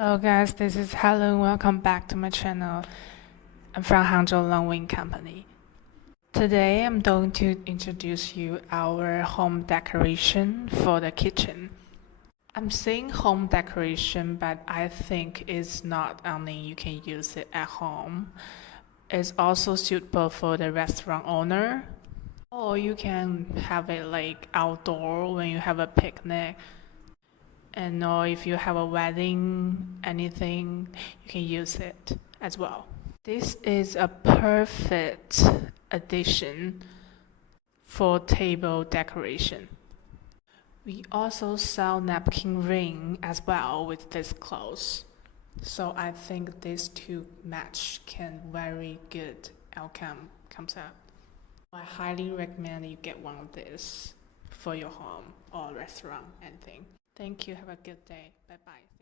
Hello guys, this is Helen. Welcome back to my channel. I'm from Hangzhou Longwing Company. Today I'm going to introduce you our home decoration for the kitchen. I'm saying home decoration, but I think it's not only you can use it at home. It's also suitable for the restaurant owner, or you can have it like outdoor when you have a picnic. And or if you have a wedding, anything, you can use it as well. This is a perfect addition for table decoration. We also sell napkin ring as well with this clothes. So I think these two match can very good outcome comes out. I highly recommend you get one of this for your home or restaurant anything. Thank you. Have a good day. Bye bye.